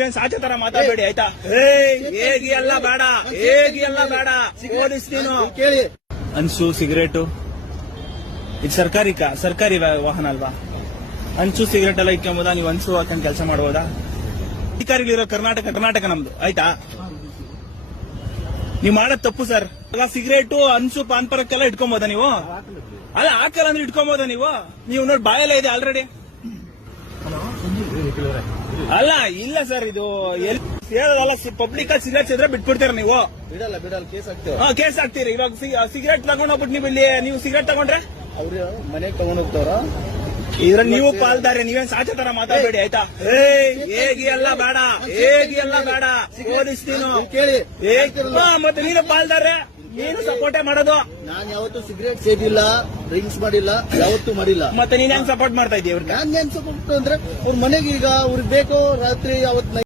ಸಾಚೆ ತರ ಮಾತಾಡಬೇಡಿ ಆಯ್ತಾ? ಹೇಗಿ ಎಲ್ಲ ಬೇಡ, ಹೇಗಿ ಎಲ್ಲ ಬೇಡ. ಪೊಲೀಸ್ ನೀನು ಕೇಳಿ. ಅನ್ಸು ಸಿಗರೇಟು ಇದು ಸರ್ಕಾರಿ ವಾಹನ ಅಲ್ವಾ? ಹಂಚು ಸಿಗರೇಟ್ ಎಲ್ಲ ಇಟ್ಕೊಂಬೋದಾ? ನೀವು ಹಂಚು ಹಾಕೊಂಡು ಕೆಲಸ ಮಾಡಬಹುದಾ? ಅಧಿಕಾರಿಗಳಿರೋ ಕರ್ನಾಟಕ ನಮ್ದು ಆಯ್ತಾ? ನೀವು ಮಾಡೋದ್ ತಪ್ಪು ಸರ್. ಸಿಗರೇಟು ಹಂಚು ಪಾನ್ ಪರಕ್ಕೆಲ್ಲ ಇಟ್ಕೊಂಬೋದಾ ನೀವು? ಅಲ್ಲ ಹಾಕಲ್ಲ ಅಂದ್ರೆ ಇಟ್ಕೊಂಬೋದಾ ನೀವು? ನೀವು ನೋಡಿ ಬಾಯೆಲ್ಲ ಇದೆ ಆಲ್ರೆಡಿ. ಅಲ್ಲ ಇಲ್ಲ ಸರ್, ಇದು ಹೇಳೋದಲ್ಲ. ಪಬ್ಲಿಕ್ ಅಲ್ಲಿ ಸಿಗರೇಟ್ ಇದ್ರೆ ಬಿಟ್ಬಿಡ್ತೀರ ನೀವು? ಬಿಡಲ್ಲ ಕೇಸ್ ಆಗ್ತೇವೆ. ಕೇಸ್ ಹಾಕ್ತೀರಿ. ಇವಾಗ ಸಿಗರೇಟ್ ತಗೊಂಡೋಗ್ಬಿಟ್ಟು ನೀವು ಸಿಗರೇಟ್ ತಗೊಂಡ್ರೆ ಅವ್ರು ಮನೆಗೆ ತಗೊಂಡ್ ಹೋಗ್ತಾರ. ಇದ್ರಲ್ಲಿ ನೀವು ಪಾಲ್ದಾರೆ. ನೀವೇನ್ ಸಾಚೆ ತರ ಮಾತಾಡಬೇಡಿ ಆಯ್ತಾ? ಹೇಗಿ ಎಲ್ಲ ಬೇಡ, ಹೇಗಿ ಎಲ್ಲ ಬೇಡ. ಪೊಲೀಸ್ ನೀನು ಕೇಳಿ. ಮತ್ತೆ ನೀನು ಪಾಲ್ದಾರೆ, ನೀನು ಸಪೋರ್ಟೇ ಮಾಡೋದು. ನಾನ್ ಯಾವತ್ತೂ ಸಿಗರೇಟ್ ಸೇದಿಲ್ಲ, ಡ್ರಿಂಕ್ಸ್ ಮಾಡಿಲ್ಲ, ಯಾವತ್ತೂ ಮಾಡಿಲ್ಲ. ಮತ್ತೆ ನೀನ್ ಹೆಂಗ್ ಸಪೋರ್ಟ್ ಮಾಡ್ತಾ ಇದೀಯ? ನಾನ್ ಏನ್ ಸಪೋರ್ಟ್ ಅಂದ್ರೆ ಅವ್ರ ಮನೆಗೆ ಈಗ ಅವ್ರಿಗೆ ಬೇಕೋ ರಾತ್ರಿ ಅವತ್